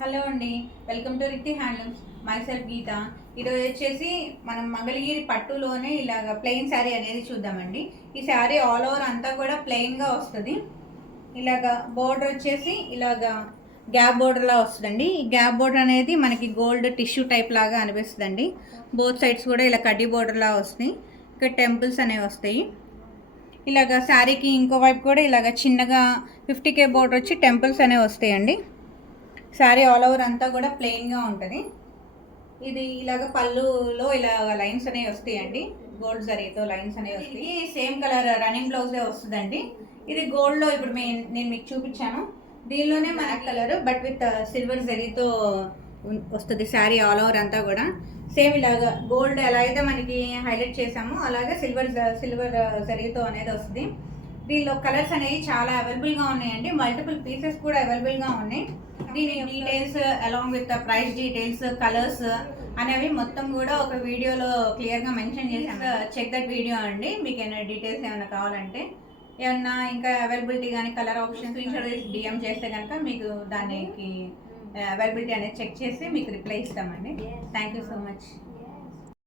Hello అండి, welcome to Rikthi handlooms. Myself Geetha. ఈరోజు వచ్చేసి మనం మంగళగిరి పట్టులోనే ఇలాగ ప్లెయిన్ శారీ అనేది చూద్దామండి. ఈ శారీ ఆల్ ఓవర్ అంతా కూడా ప్లెయిన్గా వస్తుంది. ఇలాగ బోర్డర్ వచ్చేసి ఇలాగ గ్యాప్ బోర్డర్లా వస్తుందండి. ఈ గ్యాప్ బోర్డర్ అనేది మనకి గోల్డ్ టిష్యూ టైప్ లాగా అనిపిస్తుందండి. బోత్ సైడ్స్ కూడా ఇలా కడ్డీ బోర్డర్లా వస్తాయి. ఇక్కడ టెంపుల్స్ అనేవి వస్తాయి. ఇలాగ శారీకి ఇంకో వైపు కూడా ఇలాగ చిన్నగా 50K బోర్డర్ వచ్చి టెంపుల్స్ అనేవి వస్తాయండి. శారీ ఆల్ ఓవర్ అంతా కూడా ప్లెయిన్గా ఉంటుంది. ఇది ఇలాగ పళ్ళులో ఇలాగ లైన్స్ అనేవి వస్తాయండి. గోల్డ్ జరీతో లైన్స్ అనేవి వస్తాయి. సేమ్ కలర్ రన్నింగ్ బ్లౌజే వస్తుందండి. ఇది గోల్డ్లో ఇప్పుడు నేను మీకు చూపించాను. దీనిలోనే మన కలర్ బట్ విత్ సిల్వర్ జరీతో వస్తుంది. శారీ ఆల్ ఓవర్ అంతా కూడా సేమ్ ఇలాగ గోల్డ్ ఎలా అయితే మనకి హైలైట్ చేసామో అలాగే సిల్వర్ జరీతో అనేది వస్తుంది. దీనిలో కలర్స్ అనేవి చాలా అవైలబుల్గా ఉన్నాయండి. మల్టిపుల్ పీసెస్ కూడా అవైలబుల్గా ఉన్నాయి. దీని details along with price details, colours అనేవి మొత్తం కూడా ఒక వీడియోలో క్లియర్గా మెన్షన్ చేశాను. చెక్ దట్ వీడియో అండి. మీకు ఏమైనా డీటెయిల్స్ ఏమైనా కావాలంటే, ఏమన్నా ఇంకా అవైలబిలిటీ కానీ కలర్ ఆప్షన్ స్క్రీన్షాట్ వేసి డిఎం చేస్తే కనుక మీకు దానికి అవైలబిలిటీ అనేది చెక్ చేసి మీకు రిప్లై ఇస్తామండి. Thank you so much.